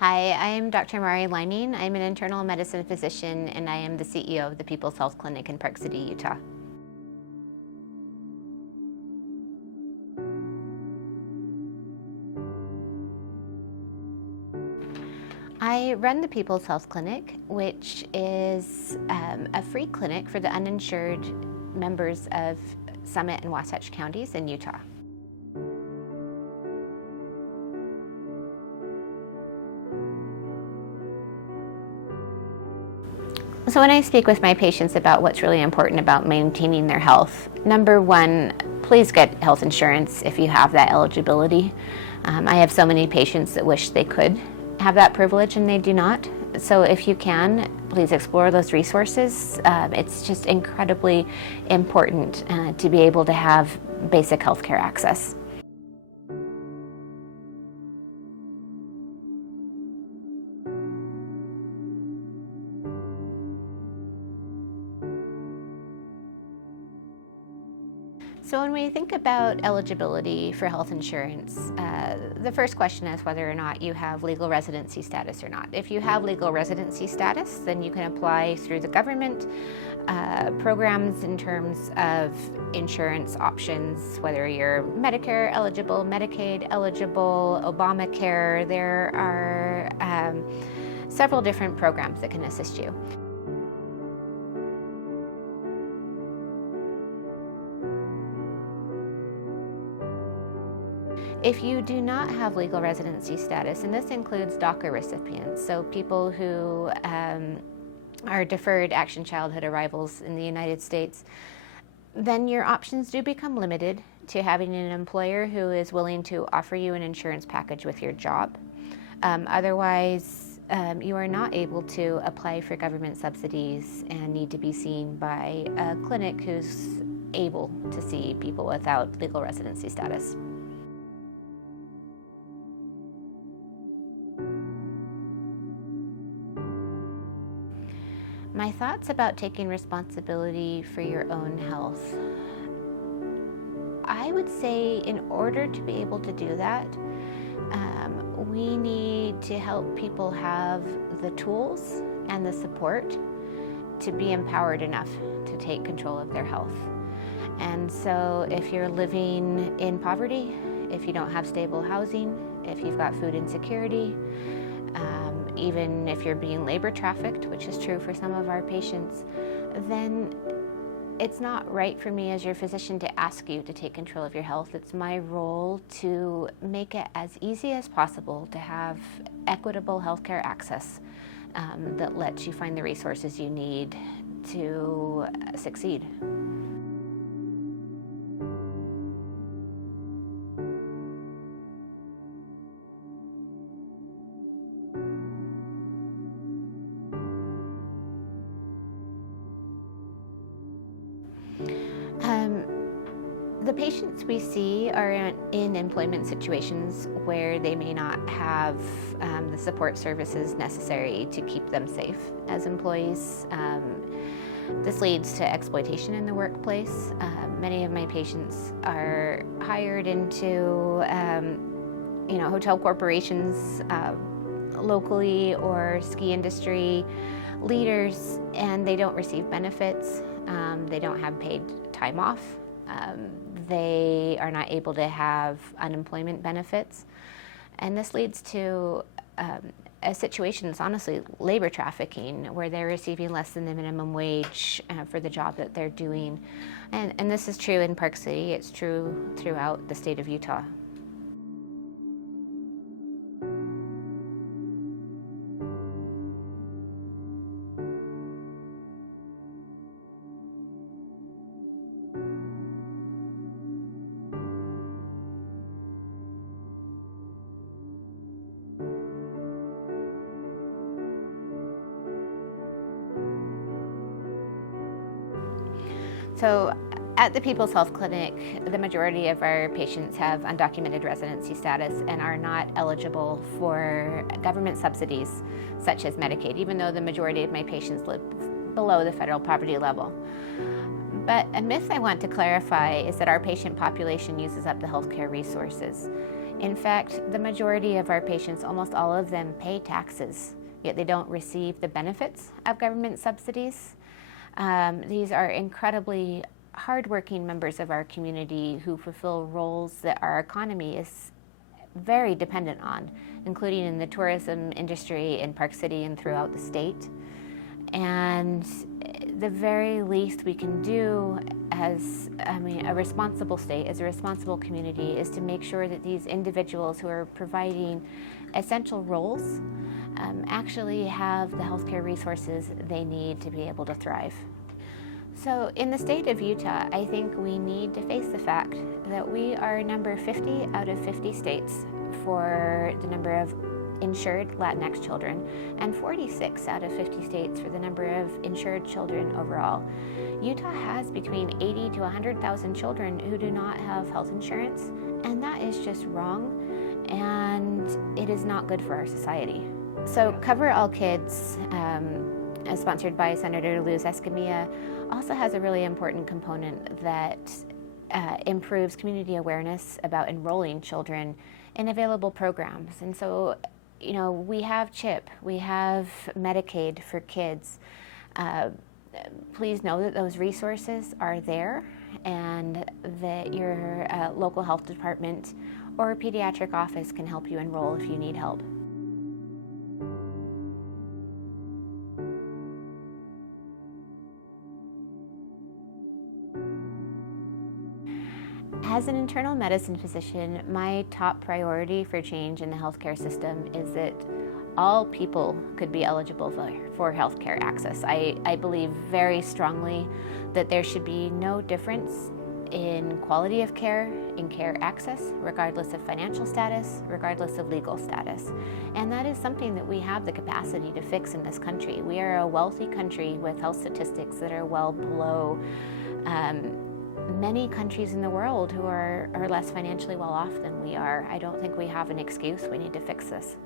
Hi, I am Dr. Mairi Leining. I'm an internal medicine physician and I am the CEO of the People's Health Clinic in Park City, Utah. I run the People's Health Clinic, which is a free clinic for the uninsured members of Summit and Wasatch counties in Utah. So when I speak with my patients about what's really important about maintaining their health, number one, please get health insurance if you have that eligibility. I have so many patients that wish they could have that privilege and they do not. So if you can, please explore those resources. It's just incredibly important to be able to have basic healthcare access. So when we think about eligibility for health insurance, the first question is whether or not you have legal residency status or not. If you have legal residency status, then you can apply through the government programs in terms of insurance options, whether you're Medicare eligible, Medicaid eligible, Obamacare. There are several different programs that can assist you. If you do not have legal residency status, and this includes DACA recipients, so people who are deferred action childhood arrivals in the United States, then your options do become limited to having an employer who is willing to offer you an insurance package with your job. Otherwise, you are not able to apply for government subsidies and need to be seen by a clinic who's able to see people without legal residency status. My thoughts about taking responsibility for your own health. I would say in order to be able to do that, we need to help people have the tools and the support to be empowered enough to take control of their health. And so if you're living in poverty, if you don't have stable housing, if you've got food insecurity, even if you're being labor trafficked, which is true for some of our patients, then it's not right for me as your physician to ask you to take control of your health. It's my role to make it as easy as possible to have equitable healthcare access that lets you find the resources you need to succeed. The patients we see are in employment situations where they may not have the support services necessary to keep them safe as employees. This leads to exploitation in the workplace. Many of my patients are hired into hotel corporations locally or ski industry leaders, and they don't receive benefits. They don't have paid time off. They are not able to have unemployment benefits. And this leads to a situation that's honestly labor trafficking, where they're receiving less than the minimum wage for the job that they're doing. And this is true in Park City. It's true throughout the state of Utah. So at the People's Health Clinic, the majority of our patients have undocumented residency status and are not eligible for government subsidies such as Medicaid, even though the majority of my patients live below the federal poverty level. But a myth I want to clarify is that our patient population uses up the healthcare resources. In fact, the majority of our patients, almost all of them, pay taxes, yet they don't receive the benefits of government subsidies. These are incredibly hardworking members of our community who fulfill roles that our economy is very dependent on, including in the tourism industry in Park City and throughout the state. And the very least we can do as a responsible state, as a responsible community, is to make sure that these individuals who are providing essential roles actually have the healthcare resources they need to be able to thrive. So in the state of Utah, I think we need to face the fact that we are number 50 out of 50 states for the number of insured Latinx children and 46 out of 50 states for the number of insured children overall. Utah has between 80 to 100,000 children who do not have health insurance, and that is just wrong, and it is not good for our society. So Cover All Kids, sponsored by Senator Luz Escamilla, also has a really important component that improves community awareness about enrolling children in available programs. And so, we have CHIP, we have Medicaid for kids. Please know that those resources are there and that your local health department or pediatric office can help you enroll if you need help. As an internal medicine physician, my top priority for change in the healthcare system is that all people could be eligible for healthcare access. I believe very strongly that there should be no difference in quality of care, in care access, regardless of financial status, regardless of legal status. And that is something that we have the capacity to fix in this country. We are a wealthy country with health statistics that are well below many countries in the world who are less financially well off than we are. I don't think we have an excuse. We need to fix this.